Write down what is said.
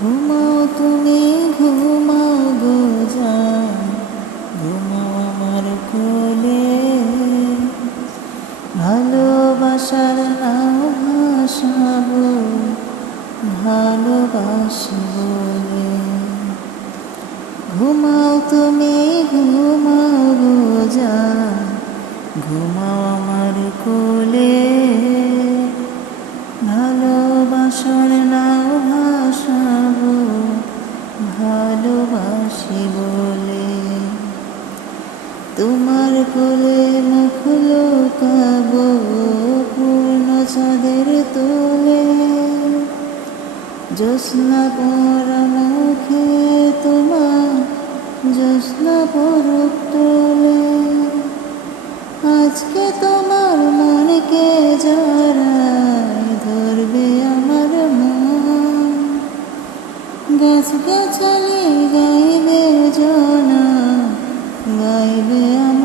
ঘুমাও তুমি ঘুমাও গো জান, ঘুমাও আমার কোলে। ভালোবাসার নাও ভাসাবো, ভালোবাসি বলে। ঘুমাও তুমি ঘুমাও গো জান, ঘুমাও আমার কোলে। ভালোবাসার নাও ভাসাবো, ভালোবাসি বলে। তোমার কোলে মুখ লুকাবো পূর্ণ চাঁদের তোলে। জ্যোৎস্না পরা মুখে তোমার জ্যোৎস্না পরক তোলে। আজকে তোমার মনকে জড়ায় ধরবে আমার মন। গাছ গাছালি গাইবে জনা, গাইবে আমার